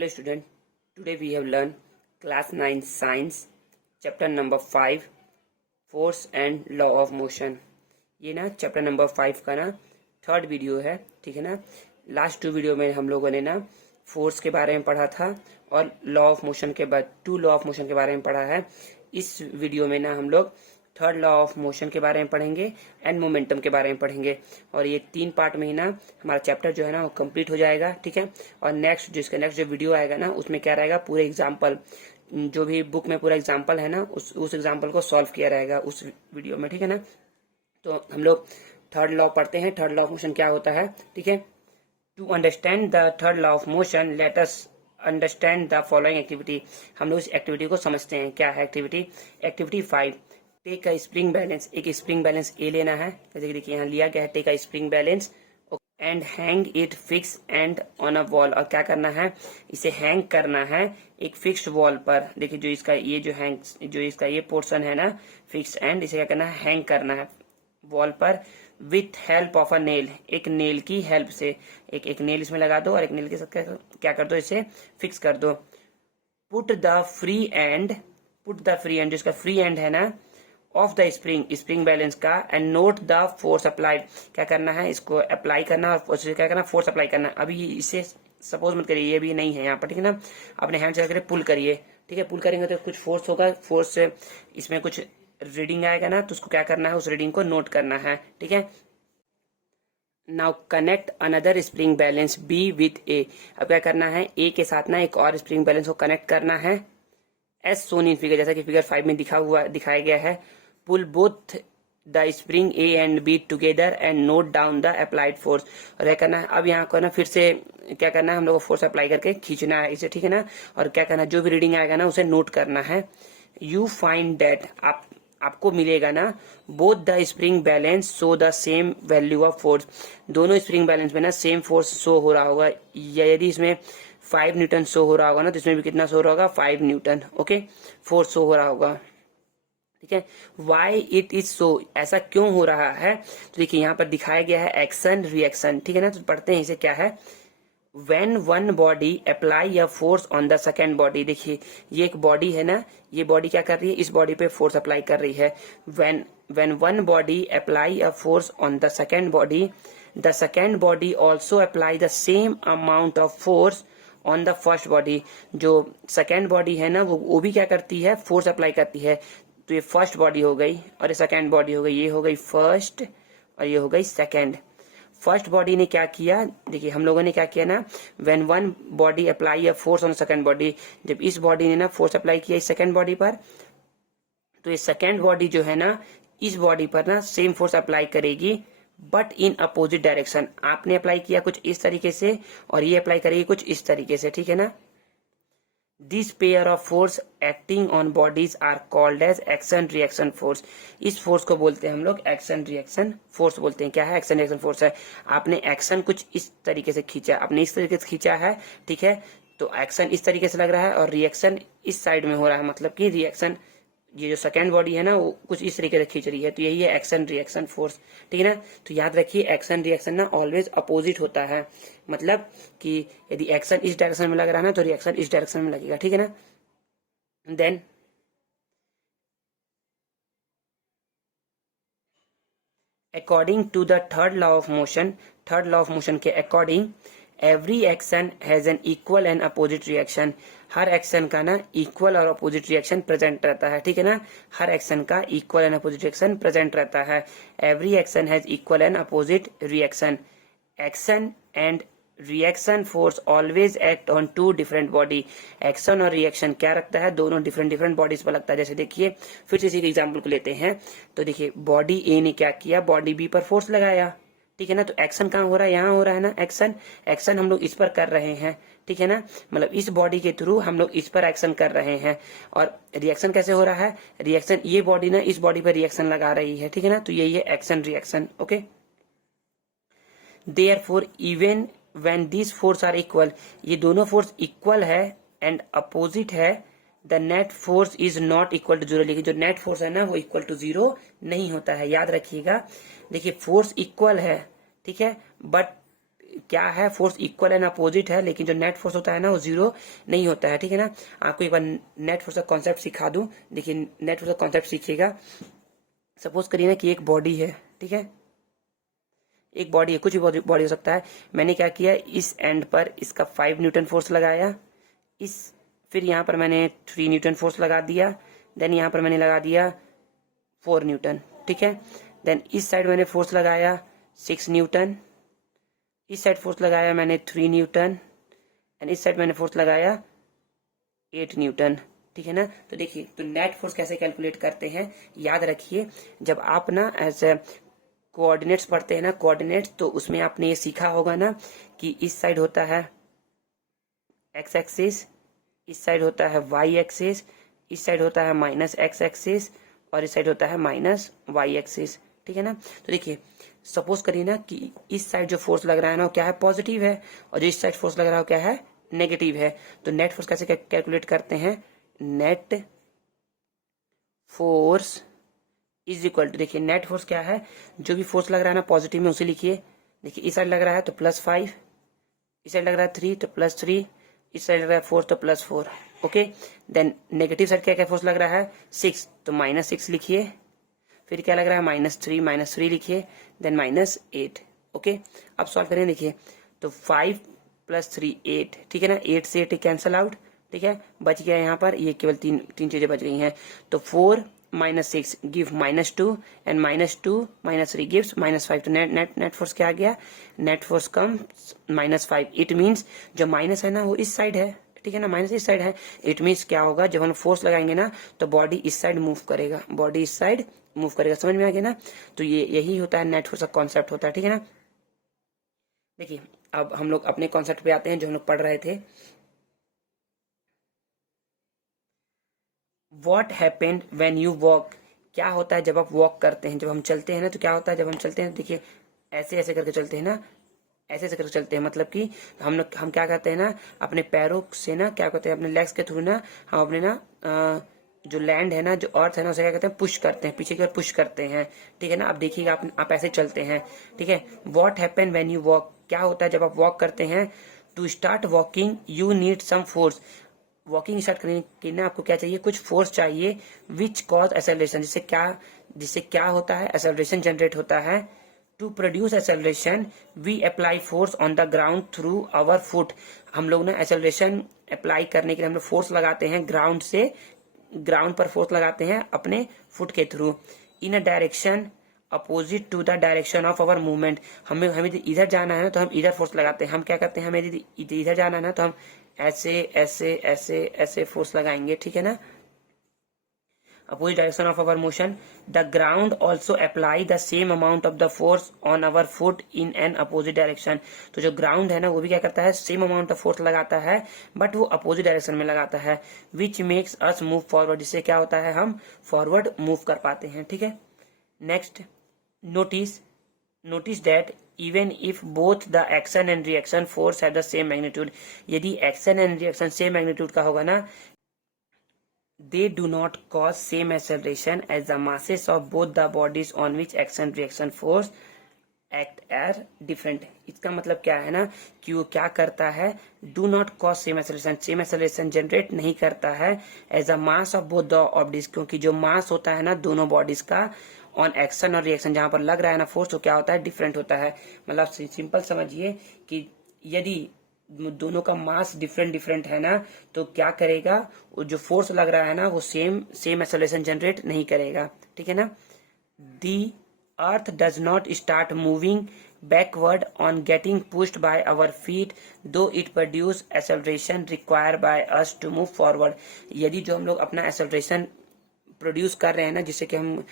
Hello student, today we have learned class 9 science chapter number 5 force and law of motion। ये ना chapter number 5 का ना third video है, ठीक है ना। लास्ट 2 वीडियो में हम लोगों ने ना फोर्स के बारे में पढ़ा था और लॉ ऑफ मोशन के बाद 2 लॉ ऑफ मोशन के बारे में पढ़ा है। इस वीडियो में ना हम लोग थर्ड लॉ ऑफ मोशन के बारे में पढ़ेंगे एंड मोमेंटम के बारे में पढ़ेंगे और ये 3 पार्ट में ही ना हमारा चैप्टर जो है ना वो कंप्लीट हो जाएगा, ठीक है। और नेक्स्ट जो वीडियो आएगा ना उसमें क्या रहेगा, पूरे एग्जाम्पल जो भी बुक में पूरा एग्जाम्पल है ना उस एग्जाम्पल को सॉल्व किया रहेगा उस वीडियो में, ठीक है ना। तो हम लोग थर्ड लॉ पढ़ते हैं। थर्ड लॉ ऑफ मोशन क्या होता है, ठीक है। To understand the third law of motion let us understand the following activity. हम लोग इस एक्टिविटी को समझते हैं। क्या है activity? Activity 5, take a spring balance. एक स्प्रिंग बैलेंस ए लेना है, जैसे कि देखिए यहाँ लिया गया है take a spring balance and hang it fix and on a wall. और क्या करना है, इसे हैंग करना है एक फिक्स्ड वॉल पर। देखिए जो इसका इसका ये पोर्शन है ना फिक्स एंड, इसे क्या करना है, हैंग करना है वॉल पर with help of a nail. एक नेल की हेल्प से एक नेल इसमें लगा दो और एक नेल के साथ क्या कर दो, इसे फिक्स कर दो। पुट द फ्री एंड जो इसका फ्री एंड है ना ऑफ द स्प्रिंग बैलेंस का and note the force applied. क्या करना है, इसको अप्लाई करना और क्या करना, फोर्स अप्लाई करना। अभी इसे सपोज मत करिए, ये भी नहीं है यहाँ पर, ठीक है ना। अपने हैंड से करके पुल करिए, ठीक है। पुल करेंगे तो कुछ फोर्स होगा, फोर्स से इसमें कुछ रीडिंग आएगा ना, तो उसको क्या करना है, उस रीडिंग को नोट करना है, ठीक है। Now connect another spring balance B with A. अब क्या करना है, ए के साथ ना एक और स्प्रिंग बैलेंस को कनेक्ट करना है एस सोन इन फिगर, जैसा कि फिगर 5 में दिखाया गया है। Pull both the spring A and B together and note down the applied force. और क्या करना है, अब यहाँ को ना फिर से क्या करना है, हम लोग को फोर्स अप्लाई करके खींचना है इसे, ठीक है ना। और क्या करना है, जो भी रीडिंग आएगा ना उसे नोट करना है। यू फाइंड दैट, आपको मिलेगा ना both the spring balance show the same value of force. दोनों स्प्रिंग बैलेंस में ना सेम फोर्स शो हो रहा होगा। यदि इसमें 5 न्यूटन शो हो रहा होगा ना तो इसमें भी कितना शो हो रहा होगा, 5 न्यूटन, ओके, फोर्स शो हो रहा होगा, ठीक है। वाई इट इज सो, ऐसा क्यों हो रहा है, तो देखिए यहाँ पर दिखाया गया है एक्शन रिएक्शन, ठीक है ना। तो पढ़ते हैं इसे, क्या है। When one body apply a force on the second body, देखिए ये एक बॉडी है ना, ये बॉडी क्या कर रही है, इस बॉडी पे फोर्स अप्लाई कर रही है। when one body apply a force on the second body also apply the same amount of force on the first body। जो सेकेंड बॉडी है ना वो भी क्या करती है, फोर्स अप्लाई करती है। तो ये फर्स्ट बॉडी हो गई और ये सेकेंड बॉडी हो गई, ये हो गई फर्स्ट और ये हो गई सेकेंड। फर्स्ट बॉडी ने क्या किया, देखिए हम लोगों ने क्या किया ना, when one body apply a force on second body, जब इस बॉडी ने ना फोर्स अप्लाई किया इस सेकंड बॉडी पर, तो ये सेकंड बॉडी जो है ना इस बॉडी पर ना सेम फोर्स अप्लाई करेगी बट इन अपोजिट डायरेक्शन। आपने अप्लाई किया कुछ इस तरीके से और ये अप्लाई करेगी कुछ इस तरीके से, ठीक है ना। This pair of force acting on bodies are called as action reaction force. इस फोर्स को बोलते हैं हम लोग एक्शन रिएक्शन फोर्स बोलते हैं। क्या है, एक्शन रिएक्शन फोर्स है। आपने एक्शन कुछ इस तरीके से खींचा, आपने इस तरीके से खींचा है, ठीक है, तो एक्शन इस तरीके से लग रहा है और रिएक्शन इस साइड में हो रहा है, मतलब कि रिएक्शन ये जो सेकेंड बॉडी है ना वो कुछ इस तरीके से खींच रही है, तो यही है एक्शन रिएक्शन फोर्स, ठीक है ना। तो याद रखिए एक्शन रिएक्शन ना ऑलवेज अपोजिट होता है, मतलब कि यदि एक्शन इस डायरेक्शन में लग रहा है ना तो रिएक्शन इस डायरेक्शन में लगेगा, ठीक है ना। Then according to the third law of motion के according every action has an equal and opposite reaction. हर एक्शन का ना इक्वल और अपोजिट रिएक्शन प्रेजेंट रहता है, ठीक है ना। हर एक्शन का equal and opposite reaction present रहता है। Every action has equal and opposite reaction. Action and reaction force always act on 2 different body. Action और रिएक्शन क्या रखता है, दोनों डिफरेंट बॉडीज पर लगता है। जैसे देखिए फिर से इसी एग्जाम्पल को लेते हैं, तो देखिए बॉडी ए ने क्या किया, बॉडी बी पर फोर्स लगाया, ठीक है ना। तो एक्शन कहाँ हो रहा है, यहाँ हो रहा है ना एक्शन हम लोग इस पर कर रहे हैं, ठीक है ना। मतलब इस बॉडी के थ्रू हम लोग इस पर एक्शन कर रहे हैं। और रिएक्शन कैसे हो रहा है, रिएक्शन ये बॉडी ना इस बॉडी पर रिएक्शन लगा रही है, ठीक है ना। तो यही है action reaction, okay. Therefore even when this force are equal, ये दोनों फोर्स इक्वल है एंड अपोजिट है, the net force is not equal to zero. लेकिन जो नेट फोर्स है ना वो इक्वल टू जीरो नहीं होता है, याद रखिएगा। देखिए फोर्स इक्वल है, ठीक है, बट क्या है, फोर्स इक्वल एंड अपोजिट है, लेकिन जो नेट फोर्स होता है ना वो जीरो नहीं होता है, ठीक है ना। आपको एक बार नेट फोर्स का कॉन्सेप्ट सिखा दूं, देखिए नेट फोर्स का कॉन्सेप्ट सीखिएगा। सपोज करिए ना कि एक बॉडी है, ठीक है, एक बॉडी है, कुछ भी बॉडी हो सकता है। मैंने क्या किया, इस एंड पर इसका 5 न्यूटन फोर्स लगाया, इस फिर यहाँ पर मैंने 3 न्यूटन फोर्स लगा दिया, देन यहाँ पर मैंने लगा दिया 4 न्यूटन, ठीक है। देन इस साइड मैंने फोर्स लगाया 6 न्यूटन, इस साइड फोर्स लगाया मैंने 3 न्यूटन, एंड इस साइड मैंने फोर्स लगाया 8 न्यूटन, ठीक है ना। तो देखिए, तो नेट फोर्स कैसे कैलकुलेट करते हैं, याद रखिए, जब आप ना ऐसे कोऑर्डिनेट्स पढ़ते हैं ना, कोऑर्डिनेट्स, तो उसमें आपने ये सीखा होगा ना कि इस साइड होता है एक्स एक्सिस, इस साइड होता है वाई एक्सिस, इस साइड होता है माइनस एक्स एक्सिस, और इस साइड होता है माइनस वाई एक्सिस, ठीक है ना। तो देखिए, सपोज करिए ना कि इस साइड जो फोर्स लग रहा है ना वो क्या है, पॉजिटिव है, और जो इस साइड फोर्स लग रहा है वो क्या है, नेगेटिव है। तो नेट फोर्स कैसे कैलकुलेट करते हैं, net force is equal to, देखिए नेट फोर्स क्या है, जो भी फोर्स लग रहा है ना पॉजिटिव में उसे लिखिए। देखिए इस साइड लग रहा है तो +5, इस साइड लग रहा है 3 तो +3, इस साइड लग रहा है 4 तो +4, ओके। देन नेगेटिव साइड क्या क्या फोर्स लग रहा है, 6, तो -6 लिखिए। फिर क्या लग रहा है, -3 लिखिए, देन -8, ओके। अब सॉल्व करें, देखिए तो 5 + 3 8, ठीक है ना, 8 से 8 कैंसल आउट, ठीक है, बच गया यहाँ पर, ये केवल तीन चीजें बच गई हैं। तो 4 - 6 गिव -2, एंड -2 - 3 गिव्स -5। तो नेट फोर्स क्या आ गया, net force come -5। It means जो माइनस है ना वो इस साइड है, ठीक है ना, माइनस इस साइड है। इट मीन्स क्या होगा, जब हम फोर्स लगाएंगे ना तो बॉडी इस साइड मूव करेगा, बॉडी इस साइड मूव करेगा, समझ में आ गया ना। तो ये यही होता है नेट फोर्स का कॉन्सेप्ट होता है, ठीक है ना। देखिए अब हम लोग अपने कॉन्सेप्ट पे आते हैं जो हम लोग पढ़ रहे थे। What happened when you walk, क्या होता है जब आप वॉक करते हैं, जब हम चलते हैं ना तो क्या होता है जब हम चलते हैं, देखिए ऐसे ऐसे करके चलते हैं ना, ऐसे ऐसे करके चलते हैं, मतलब कि हम क्या करते हैं ना, अपने पैरों से ना क्या करते हैं, अपने लेग्स के थ्रू ना हम अपने ना जो लैंड है ना, जो अर्थ है ना, उसे क्या कहते हैं, पुश करते हैं, पीछे की ओर पुश करते हैं, ठीक है ना। अब देखिएगा आप ऐसे चलते हैं, ठीक है। What happen when you walk, क्या होता है जब आप वॉक करते हैं। To start walking you need some force, walking start करने के लिए आपको क्या चाहिए, कुछ फोर्स चाहिए, विच कॉज एक्सेलरेशन, जिससे क्या होता है, एक्सेलरेशन जनरेट होता है। To produce acceleration we apply force on the ground through our foot, हम लोग ना एक्सेलरेशन अप्लाई करने के लिए हम लोग फोर्स लगाते हैं ग्राउंड से, ग्राउंड पर फोर्स लगाते हैं अपने फुट के थ्रू। In a direction opposite to the direction of our movement, हमें हमें इधर जाना है ना तो हम इधर फोर्स लगाते हैं, हम क्या करते हैं, हमें इधर जाना है ना तो हम ऐसे ऐसे ऐसे ऐसे फोर्स लगाएंगे, ठीक है ना, opposite direction of our motion. The ground also apply the same amount of the force on our foot in an opposite direction. तो जो ground है ना वो भी क्या करता है, same amount of force लगाता है, but वो opposite direction में लगाता है, which makes us move forward, जिससे क्या होता है, हम forward move कर पाते हैं, ठीक है। Next, notice that even if both the action and reaction force have the same magnitude, यदि action and reaction same magnitude का होगा ना, they do not cause same acceleration as the masses of both the bodies on which action reaction force act are different. इसका मतलब क्या है ना कि वो क्या करता है, do not cause same acceleration generate नहीं करता है as a mass of both the bodies, क्योंकि जो मास होता है ना दोनों बॉडीज का ऑन एक्शन और रिएक्शन, जहां पर लग रहा है ना फोर्स, तो क्या होता है, डिफरेंट होता है। मतलब सिंपल समझिए कि यदि दोनों का मास डिफरेंट है ना तो क्या करेगा, जो फोर्स लग रहा है ना वो सेम एक्सेलरेशन जनरेट नहीं करेगा, ठीक है ना। The earth does not start moving backward on getting pushed by our feet though it produce acceleration require by us to move forward, यदि जो हम लोग अपना एक्सेलरेशन प्रोड्यूस कर रहे हैं ना, जिससे कि हम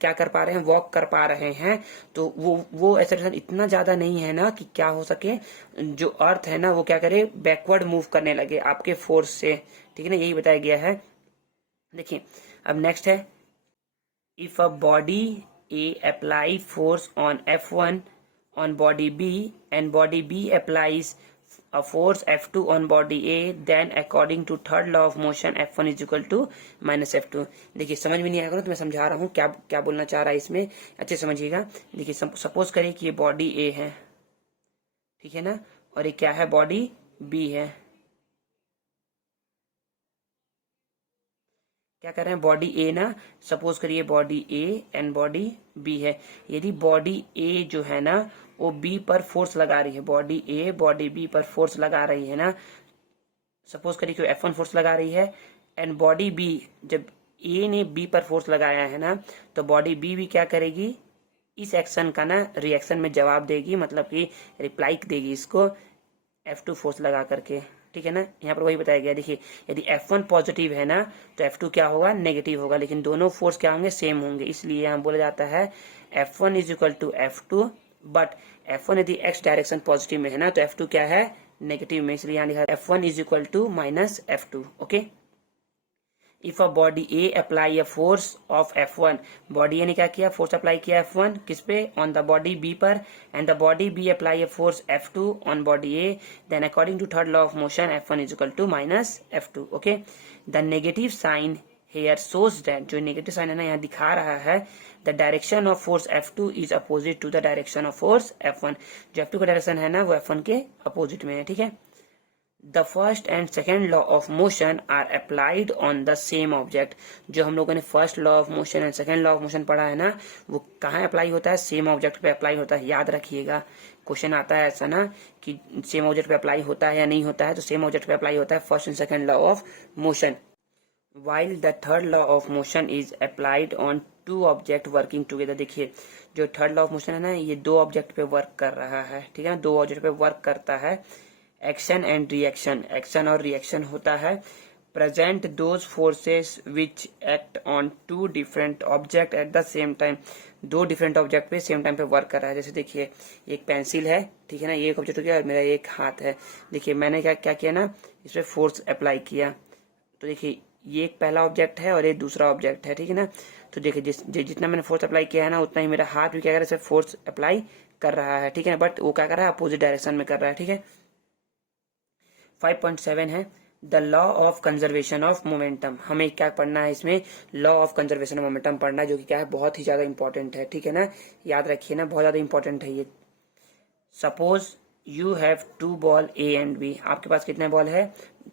क्या कर पा रहे हैं, वॉक कर पा रहे हैं, तो वो एक्सेलरेशन इतना ज्यादा नहीं है ना कि क्या हो सके, जो अर्थ है ना वो क्या करे, बैकवर्ड मूव करने लगे आपके फोर्स से, ठीक है ना, यही बताया गया है। देखिए अब नेक्स्ट है, if a body A apply force on F1 on body B and body B applies a force F2 on body A, then according to third law of motion F1 is equal to -F2। देखिए समझ में नहीं आएगा ना तो मैं समझा रहा हूँ क्या क्या बोलना चाह रहा है इसमें, अच्छे समझिएगा। देखिए सपोज करें कि ये बॉडी A है, ठीक है ना, और ये क्या है, बॉडी बी है। क्या कर रहे हैं, बॉडी ए ना, सपोज करिए body A and body B है। यदि बॉडी ए जो है ना वो बी पर फोर्स लगा रही है, बॉडी ए बॉडी बी पर फोर्स लगा रही है ना, सपोज करिए कि F1 फोर्स लगा रही है, एंड बॉडी बी, जब ए ने बी पर फोर्स लगाया है ना, तो बॉडी बी भी क्या करेगी, इस एक्शन का ना रिएक्शन में जवाब देगी, मतलब कि रिप्लाई देगी इसको F2 फोर्स लगा करके। ठीक है ना, यहाँ पर वही बताया गया। देखिए यदि F1 पॉजिटिव है ना तो F2 क्या होगा, नेगेटिव होगा, लेकिन दोनों फोर्स क्या होंगे, सेम होंगे। इसलिए यहाँ बोला जाता है F1 is equal to F2, but F1 यदि x डायरेक्शन पॉजिटिव में है ना तो F2 क्या है, नेगेटिव में, इसलिए यहाँ लिखा F1 is equal to minus F2। Okay, if a body A apply a force of F1, body A ने क्या किया, फोर्स अप्लाई किया F1 किस पे, ऑन द बॉडी बी पर, and the body B apply a force F2 on body A, then according to third law of motion F1 is equal to minus F2। Okay, the negative sign here shows that, जो negative sign है ना यहाँ दिखा रहा है, the direction of force F2 is opposite to the direction of force F1, जो F2 का direction है ना वो F1 के अपोजिट में है। ठीक है, the first and second law of motion are applied on the same object, जो हम लोगों ने first law of motion and second law of motion पढ़ा है ना, वो कहाँ अप्लाई होता है, सेम ऑब्जेक्ट पे अप्लाई होता है। याद रखिएगा, क्वेश्चन आता है ऐसा ना कि सेम ऑब्जेक्ट पे अप्लाई होता है या नहीं होता है, तो सेम ऑब्जेक्ट पे अप्लाई होता है first and second law of motion, while the third law of motion is applied on two object working together। देखिए जो थर्ड लॉ ऑफ मोशन है ना, ये दो ऑब्जेक्ट पे वर्क कर रहा है। ठीक है ना, दो ऑब्जेक्ट पे वर्क करता है, एक्शन एंड रिएक्शन, एक्शन और रिएक्शन होता है। Present those forces which act on two different object at the same time, दो डिफरेंट ऑब्जेक्ट पे सेम टाइम पे वर्क कर रहा है। जैसे देखिए एक पेंसिल है, ठीक है ना, ये एक ऑब्जेक्ट हो गया और मेरा एक हाथ है। देखिए मैंने क्या क्या किया ना, इस पे फोर्स अप्लाई किया, तो देखिए ये एक पहला ऑब्जेक्ट है और ये दूसरा ऑब्जेक्ट है। ठीक है ना, तो देखिए जितना मैंने फोर्स अप्लाई किया है ना उतना ही मेरा हाथ भी क्या कर रहा है, फोर्स अप्लाई कर रहा है। ठीक है, बट वो क्या कर रहा है, अपोजिट डायरेक्शन में कर रहा है। ठीक है, 5.7 है the law of conservation of momentum. हमें क्या पढ़ना है इसमें, law of conservation of momentum पढ़ना है, जो कि क्या है, बहुत ही ज्यादा इंपॉर्टेंट है। ठीक है ना, याद रखिए ना, बहुत ज्यादा इंपॉर्टेंट है ये। Suppose you have two ball A and B, आपके पास कितने बॉल है,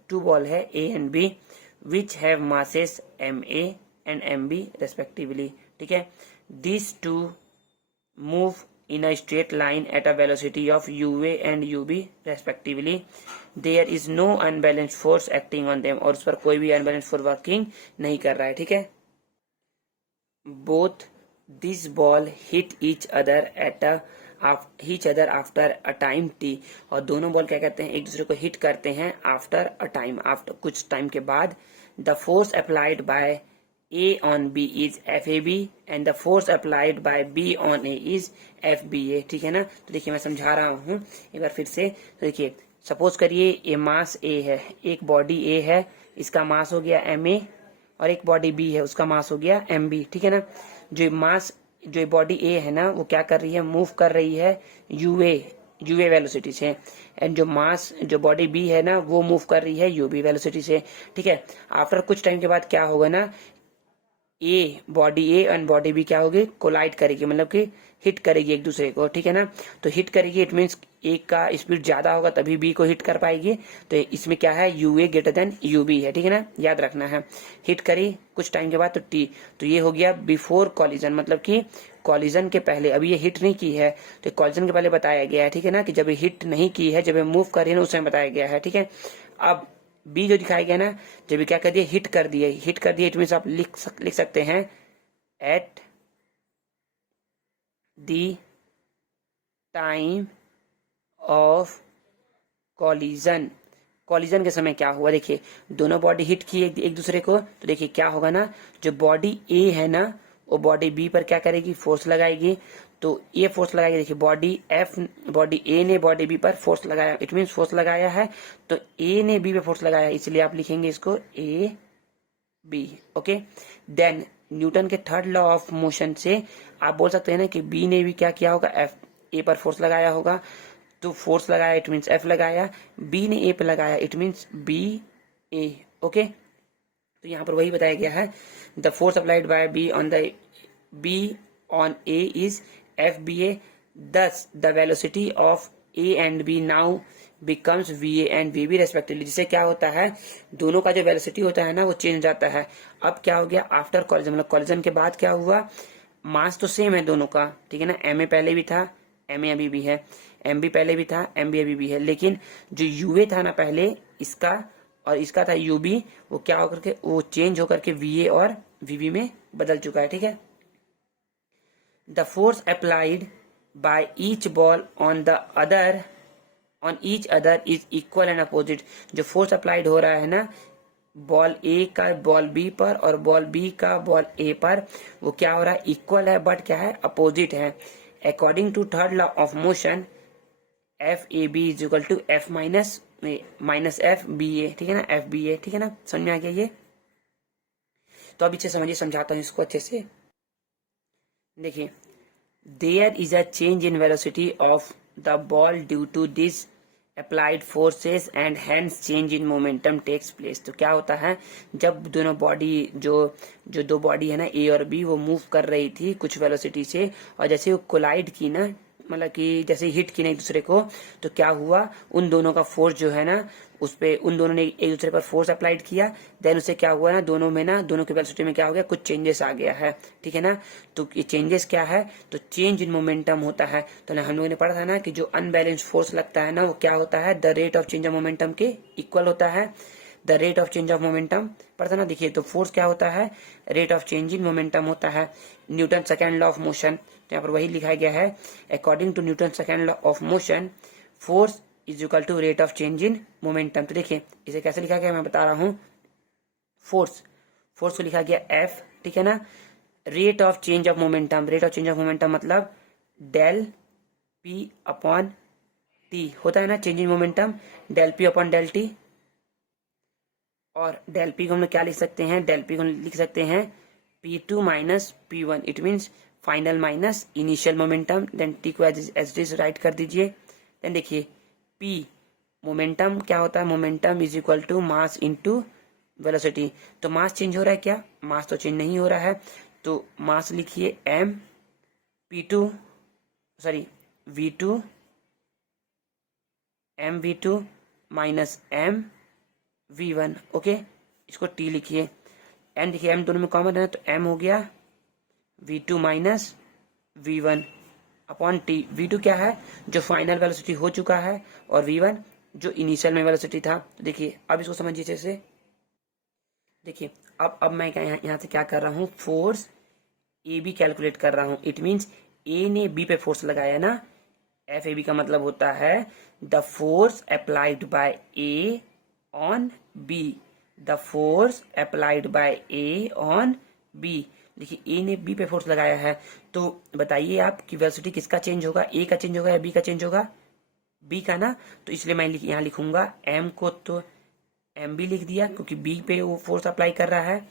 टू बॉल है A and B, which have masses ma and mb respectively। ठीक है, these two move in a straight line at a velocity of uva and ub respectively। there is no unbalanced force acting on them, और उस पर कोई भी unbalanced force working नहीं कर रहा है। ठीक है, both this ball hit each other after a time t, और दोनों बॉल क्या कहते हैं, एक दूसरे को हिट करते हैं आफ्टर अ टाइम, आफ्टर कुछ टाइम के बाद। The force applied by A on B is FAB and the force applied by B on A is FBA। ठीक है ना, तो देखिए मैं समझा रहा हूँ एक बार फिर से। तो देखिए सपोज करिए ये मास A है, एक बॉडी A है, इसका मास हो गया MA, और एक बॉडी B है, उसका मास हो गया MB। ठीक है ना, जो बॉडी ए है ना वो क्या कर रही है, मूव कर रही है यूए वेलोसिटी से, एंड जो बॉडी बी है ना वो मूव कर रही है यूबी वेलोसिटी से। ठीक है, आफ्टर कुछ टाइम के बाद क्या होगा ना, body A and body B क्या होगी, कोलाइड करेगी, मतलब कि हिट करेगी एक दूसरे को। ठीक है ना, तो हिट करेगी, इट मीन्स एक का स्पीड ज्यादा होगा तभी बी को हिट कर पाएगी, तो इसमें क्या है, यूए ग्रेटर देन यूबी है। ठीक है ना, याद रखना है। हिट करी कुछ टाइम के बाद तो टी, तो ये हो गया बिफोर कॉलिजन, मतलब कि कॉलिजन के पहले, अभी ये हिट नहीं की है तो कॉलिजन के पहले बताया गया है। ठीक है ना, कि जब ये हिट नहीं की है, जब ये मूव कर रही है ना उस समय बताया गया है। ठीक है, अब बी जो दिखाया गया ना, जब ये क्या कर दिया, हिट कर दिया इट मीन्स आप लिख सकते हैं at the time of collision. Collision के समय क्या हुआ, देखिए दोनों बॉडी हिट की एक दूसरे को, तो देखिए क्या होगा ना, जो बॉडी ए है ना वो बॉडी बी पर क्या करेगी, फोर्स लगाएगी, तो ये फोर्स लगाएगी। देखिए बॉडी ए ने बॉडी बी पर फोर्स लगाया, इट मीन्स फोर्स लगाया है, तो ए ने बी पे फोर्स लगाया, इसलिए आप लिखेंगे इसको A B. Okay, then Newton के थर्ड लॉ ऑफ मोशन से आप बोल सकते हैं ना कि बी ने भी क्या किया होगा, ए पर फोर्स लगाया होगा, तो फोर्स लगाया इट मीन्स F लगाया, बी ने ए पे लगाया it means B A. Okay, तो यहाँ पर वही बताया गया है, the force applied by B on A is FBA, thus the velocity of A and B now becomes V A and V B respectively, जिससे क्या होता है दोनों का जो वेलोसिटी होता है ना वो चेंज हो जाता है। अब क्या हो गया आफ्टर कॉलिजन, मतलब कॉलिजन के बाद क्या हुआ, मास तो सेम है दोनों का, ठीक है ना, एम ए पहले भी था, एम ए अभी भी है, एम बी पहले भी था, एम बी अभी भी है, लेकिन जो यूए था ना पहले इसका और इसका था यूबी, वो क्या होकर के वो चेंज होकर के वीए और वीबी में बदल चुका है, ठीक है। The force applied by each ball on each other is equal and opposite. जो फोर्स अप्लाइड हो रहा है ना बॉल ए का बॉल बी पर और बॉल बी का बॉल ए पर, वो क्या हो रहा है इक्वल है बट क्या है अपोजिट है। According to third law of motion F A B is equal to F minus F B A, ठीक है ना, एफ बी ए, ठीक है ना, समझ में आ गया ये। तो अब इसे समझिए, समझाता हूँ इसको अच्छे से। देखिए there is a change in velocity of the ball due to this applied forces and hence change in momentum takes place. तो क्या होता है जब दोनों बॉडी जो दो बॉडी है ना ए और बी वो मूव कर रही थी कुछ वेलोसिटी से, और जैसे वो कोलाइड की ना, मतलब कि जैसे हिट की ना एक दूसरे को, तो क्या हुआ उन दोनों का फोर्स जो है ना उस पे उन दोनों ने एक दूसरे पर फोर्स अप्लाइड किया, देन उससे क्या हुआ ना दोनों में ना दोनों की वेलोसिटी में क्या हो गया कुछ चेंजेस आ गया है, ठीक है ना। तो ये चेंजेस क्या है, तो चेंज इन मोमेंटम होता है। तो हम लोगों ने पढ़ा था ना कि जो अनबैलेंस्ड फोर्स लगता है ना वो क्या होता है the rate of change of momentum के इक्वल होता है। The rate of change of momentum पढ़ता ना, देखिए तो फोर्स क्या होता है rate of change in momentum होता है। Newton second law of motion, तो यहाँ पर वही लिखा गया है according to Newton second law of motion force is equal to rate of change in momentum. तो देखिए इसे कैसे लिखा गया मैं बता रहा हूँ। फोर्स को लिखा गया एफ, ठीक है ना, rate of change of momentum, rate of change of momentum मतलब डेल पी अपॉन टी होता है ना change in momentum, del P upon del T. और डेल पी को हम लोग क्या लिख सकते हैं, डेल पी को लिख सकते हैं P2 minus P1, it means final minus initial momentum, then T को एज इट इज राइट कर दीजिए। देन देखिए P मोमेंटम क्या होता है, momentum is equal to mass into velocity. तो मास चेंज हो रहा है क्या, मास तो चेंज नहीं हो रहा है, तो मास लिखिए m P2 sorry V2 mv2 minus m v1, okay. इसको t लिखिए, n देखिए m दोनों में कॉमन है तो m हो गया v2 minus v1 upon t। v2 क्या है जो फाइनल वेलोसिटी हो चुका है और v1 जो इनिशियल में वेलोसिटी था। तो देखिए अब इसको समझिए जैसे, देखिए अब मैं क्या यहाँ से क्या कर रहा हूँ फोर्स ए बी कैलकुलेट कर रहा हूँ। इट मीन्स ए ने बी पे फोर्स लगाया ना, एफ ए बी का मतलब होता है the force applied by A on B, the force applied by A on B. देखिए ए ने बी पे फोर्स लगाया है, तो बताइए आप कि वेलोसिटी किसका चेंज होगा, ए का चेंज होगा या बी का चेंज होगा, बी का ना। तो इसलिए मैं यहाँ लिखूंगा एम को तो एम बी लिख दिया क्योंकि बी पे वो फोर्स अप्लाई कर रहा है।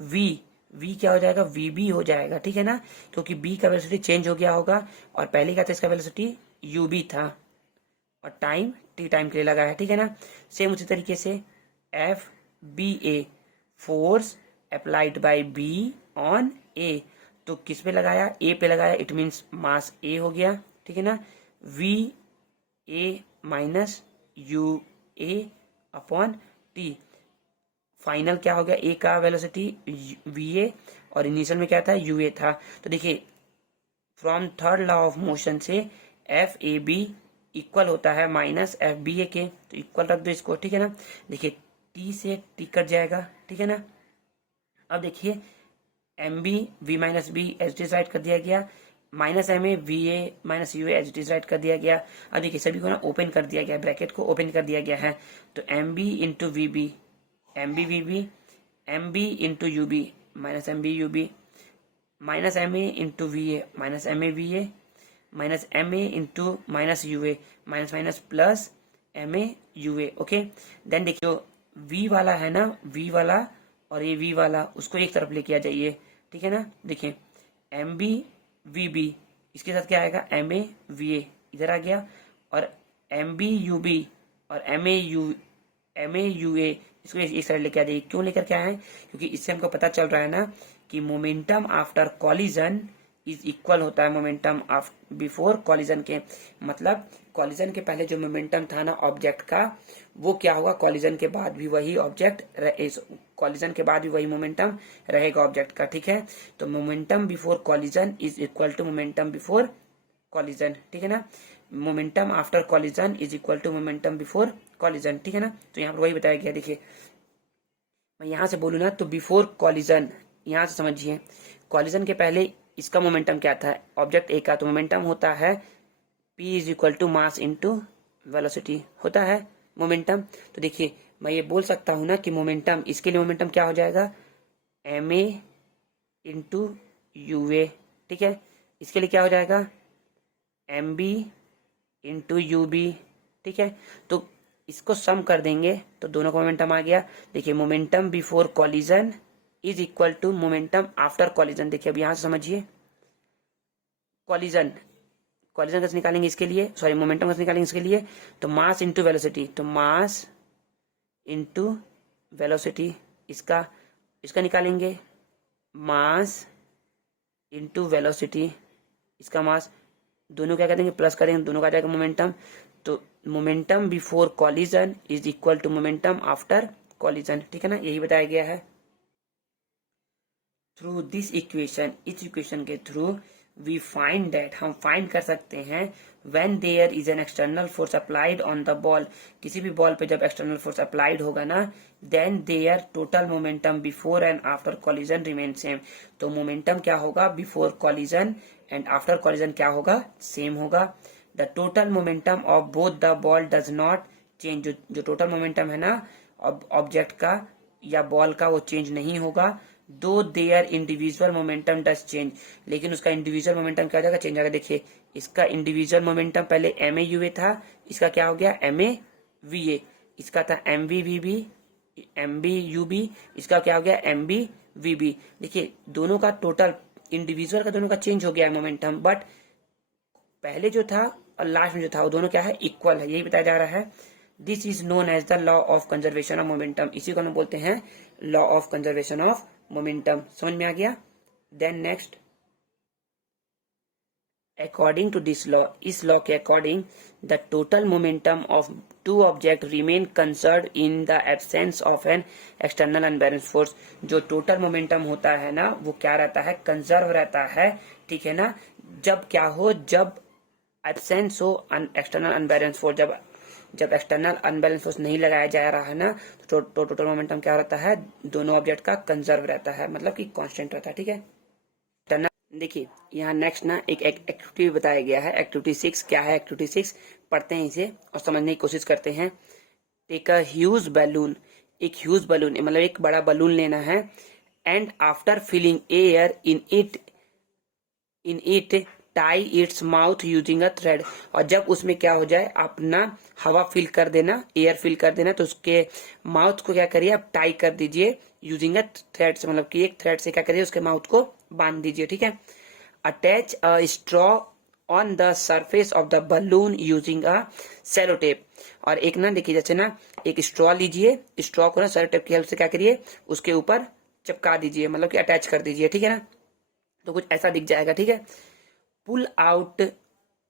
वी क्या हो जाएगा वी बी हो जाएगा, ठीक है ना, क्योंकि बी का वेलोसिटी चेंज हो गया होगा और पहले क्या था इसका वेलोसिटी यू बी था और टाइम टी टाइम के लिए लगा है, ठीक है ना। सेम उसी तरीके से F B A force applied by B on A, तो किस पे लगाया ए पे लगाया, इट मीन्स मास ए हो गया, ठीक है ना। We A minus U A upon T, final क्या हो गया ए का वेलोसिटी वी ए और इनिशियल में क्या था यू ए था। तो देखिए from third law of motion से एफ ए बी इक्वल होता है माइनस एफ बी ए के, तो इक्वल रख दो इसको, ठीक है ना। देखिए टी से टी कट जाएगा, ठीक है ना। अब देखिए M B V minus B H D write कर दिया गया, minus M A V A minus U H D write कर दिया गया। अब देखिए सभी को ना ओपन कर दिया गया, ब्रैकेट को ओपन कर दिया गया है, तो M B into V B M B V B, M B into U B minus M B U B, minus M A into V A minus M A V A, minus M A into minus U A minus minus plus M A U A, okay. Then देखिए जो we वाला है ना, we वाला और ये we वाला उसको एक तरफ लेके आ जाइए, ठीक है ना। देखिए एम बी वी बी इसके साथ क्या आएगा एम ए वी ए इधर आ गया, और एम बी यू बी और एम ए यू ए इसको एक साइड लेके आ जाइए। क्यों लेकर के आए हैं, क्योंकि इससे हमको पता चल रहा है ना कि momentum after collision is equal होता है मोमेंटम बिफोर कॉलिजन के। मतलब कॉलिजन के पहले जो मोमेंटम था ना ऑब्जेक्ट का, वो क्या होगा, कॉलिजन के बाद भी वही कॉलिजन के बाद भी वही मोमेंटम रहेगा ऑब्जेक्ट का। ठीक है, तो momentum before collision is equal to momentum before collision. ठीक है ना, momentum after collision is equal to momentum before collision. ठीक है ना, तो यहाँ पर वही बताया गया। देखिए मैं यहां से बोलू ना तो बिफोर कॉलिजन, यहां से समझिए कॉलिजन के पहले इसका मोमेंटम क्या था, ऑब्जेक्ट ए का, तो मोमेंटम होता है p is equal to mass into velocity होता है मोमेंटम। तो देखिए मैं ये बोल सकता हूं ना कि मोमेंटम, इसके लिए मोमेंटम क्या हो जाएगा, M A into U A. ठीक है, इसके लिए क्या हो जाएगा, M B into U B. ठीक है, तो इसको सम कर देंगे तो दोनों का मोमेंटम आ गया। देखिए momentum before collision is equal to momentum after collision. देखिए अब यहां से समझिए, कॉलिजन कॉलिजन कैसे निकालेंगे इसके लिए, सॉरी मोमेंटम कैसे निकालेंगे इसके लिए, तो मास इंटू वेलोसिटी, तो मास इंटू वेलोसिटी, इसका इसका निकालेंगे, मास इंटू वेलोसिटी, इसका मास, दोनों क्या कर देंगे, प्लस करेंगे, दोनों का आ जाएगा मोमेंटम। तो momentum before collision is equal to momentum after collision. ठीक है ना, यही बताया गया है। थ्रू दिस इक्वेशन, इस इक्वेशन के थ्रू वी फाइंड दैट, हम फाइंड कर सकते हैं when there is an external force applied on the ball, किसी भी बॉल पे जब एक्सटर्नल फोर्स अप्लाइड होगा ना, then their total momentum before and after collision remain same. तो मोमेंटम क्या होगा before collision and after collision क्या होगा, सेम होगा। The total momentum of both the ball does not change, जो टोटल मोमेंटम है ना ऑब्जेक्ट का या बॉल का, वो चेंज नहीं होगा। दो their individual momentum does change, लेकिन उसका इंडिविजुअल मोमेंटम क्या हो जाएगा, चेंज आएगा। देखिए इसका इंडिविजुअल मोमेंटम पहले एम ए यू ए था, इसका क्या हो गया एम ए वी ए, इसका था M B V B, M B U B, इसका क्या हो गया एम बी वी बी। देखिए दोनों का टोटल इंडिविजुअल का दोनों का चेंज हो गया है मोमेंटम, बट पहले जो था और लास्ट में जो था वो दोनों क्या है, इक्वल है, यही बताया जा रहा है। This is known as the law of conservation of momentum, इसी को हम बोलते हैं law of conservation of momentum. समझ में आ गया। Then next, according to this law, इस लॉ के according the total momentum of two object remain conserve in the absence of an external unbalance force. जो टोटल मोमेंटम होता है ना वो क्या रहता है, कंजर्व रहता है। ठीक है ना, जब क्या हो, जब एब्सेंस हो एक्सटर्नल अनबैलेंस फोर्स, जब एक्सटर्नल अनबैलेंस फोर्स नहीं लगाया जा रहा है ना, तो टोटल मोमेंटम क्या रहता है, दोनों ऑब्जेक्ट का कंजर्व रहता है, मतलब कि कांस्टेंट रहता है। ठीक है, देखिए यहाँ नेक्स्ट ना एक एक्टिविटी बताया गया है, एक्टिविटी 6। क्या है एक्टिविटी 6, पढ़ते हैं इसे और समझने की कोशिश करते हैं। टेक अ ह्यूज बैलून, एक ह्यूज बैलून मतलब एक बड़ा बैलून लेना है, and after filling air in it tie its mouth using a thread. और जब उसमें क्या हो जाए, अपना हवा फिल कर देना, एयर फिल कर देना, तो उसके माउथ को क्या करिए, आप टाई कर दीजिए यूजिंग अ थ्रेड से, मतलब कि एक थ्रेड से क्या करिए उसके माउथ को बांध दीजिए। ठीक है, attach a straw on the surface of the balloon using a cello tape. और एक ना देखिए जैसे ना एक स्ट्रॉ लीजिए, स्ट्रॉ को ना सेलो टेप की हेल्प से क्या करिए उसके ऊपर चिपका दीजिए, मतलब कि अटैच कर दीजिए। ठीक है ना, तो कुछ ऐसा दिख जाएगा। ठीक है, pull out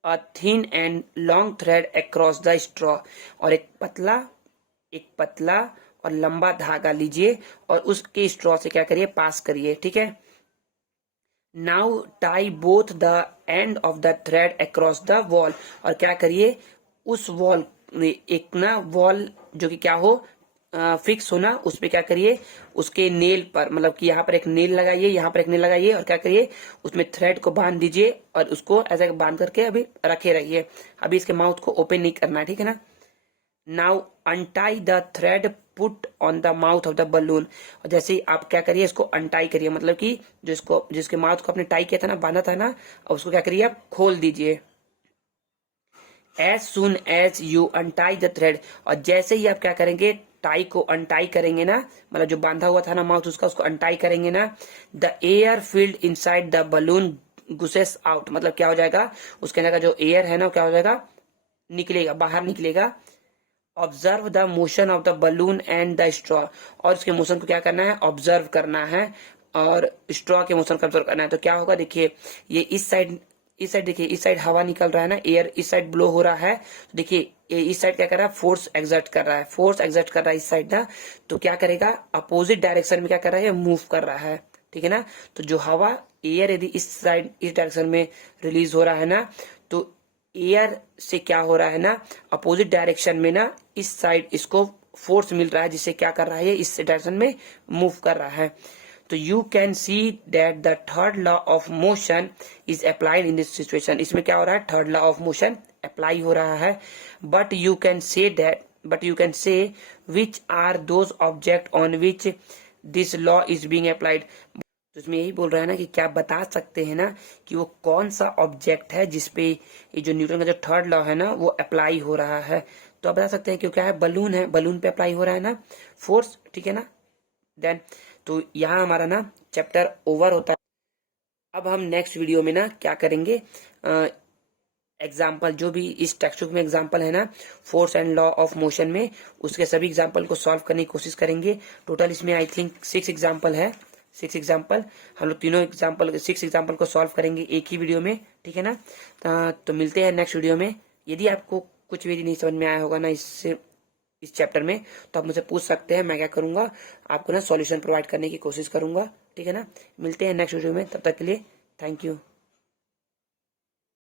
a thin and long thread across the straw, और एक पतला और लंबा धागा लीजिए और उसके स्ट्रॉ से क्या करिए, पास करिए। ठीक है, now tie both the end of the thread across the wall, और क्या करिए उस वॉल, एक ना वॉल जो कि क्या हो फिक्स होना, उस पे क्या करिए उसके नेल पर, मतलब कि यहाँ पर एक नेल लगाइए, यहाँ पर एक नेल लगाइए, और क्या करिए उसमें थ्रेड को बांध दीजिए और उसको ऐसे बांध करके अभी रखे रहिए। अभी इसके माउथ को ओपन नहीं करना है। ठीक है ना, now untie the thread put on the mouth of the balloon, और जैसे ही आप क्या करिए इसको अनटाई करिए, मतलब कि जिसके माउथ को आपने टाई किया था ना, बांधा था ना, और उसको क्या करिए आप खोल दीजिए। As soon as you untie the thread, और जैसे ही आप क्या करेंगे टाई को अनटाई करेंगे ना, मतलब जो बांधा हुआ था ना माउथ उसका, उसको अनटाई करेंगे ना, the air filled inside the balloon gushes out, मतलब क्या हो जाएगा उसके अंदर का जो एयर है ना क्या हो जाएगा, निकलेगा, बाहर निकलेगा। Observe the motion of the balloon and the straw, और उसके मोशन को क्या करना है, ऑब्जर्व करना है। और स्ट्रॉ के मोशन को ऑब्जर्व करना है। तो क्या होगा, देखिए ये इस साइड देखिए, इस साइड हवा निकल रहा है ना, एयर इस साइड ब्लो हो रहा है। तो देखिए ये इस साइड क्या कर रहा है, फोर्स एक्सर्ट कर रहा है, इस साइड ना। तो क्या करेगा, अपोजिट डायरेक्शन में क्या कर रहा है, मूव कर रहा है, ठीक है ना। तो जो हवा, एयर यदि इस साइड इस डायरेक्शन में रिलीज हो रहा है ना, तो एयर से क्या हो रहा है ना, अपोजिट डायरेक्शन में ना इस साइड इसको फोर्स मिल रहा है, जिससे क्या कर रहा है, ये इस डायरेक्शन में मूव कर रहा है। तो you can see that the third law of motion is applied in this situation. इसमें क्या हो रहा है, third law of motion apply हो रहा है। But you can say which are those object on which this law is being applied. तो इसमें यही बोल रहा है ना कि क्या बता सकते हैं ना कि वो कौन सा ऑब्जेक्ट है जिसपे ये जो न्यूटन का जो थर्ड लॉ है ना वो अप्लाई हो रहा है। तो आप बता सकते हैं कि क्या है, बलून है, बलून पे अप्लाई हो रहा है ना फोर्स, ठीक है ना। देन तो यहाँ हमारा ना चैप्टर ओवर होता है। अब हम नेक्स्ट वीडियो में ना क्या करेंगे, एग्जाम्पल जो भी इस टेक्स्ट बुक में एग्जाम्पल है ना force and law of motion में, उसके सभी एग्जाम्पल को सॉल्व करने की कोशिश करेंगे। टोटल इसमें आई थिंक 6 एग्जाम्पल है, 6 एग्जाम्पल। हम लोग तीनों एग्जाम्पल 6 एग्जाम्पल को सॉल्व करेंगे एक ही वीडियो में, ठीक है ना। तो मिलते हैं नेक्स्ट वीडियो में। यदि आपको कुछ भी नहीं समझ में आया होगा ना इस चैप्टर में, तो आप मुझे पूछ सकते हैं, मैं क्या करूंगा, आपको ना सॉल्यूशन प्रोवाइड करने की कोशिश करूंगा, ठीक है ना। मिलते हैं नेक्स्ट वीडियो में, तब तक के लिए थैंक यू।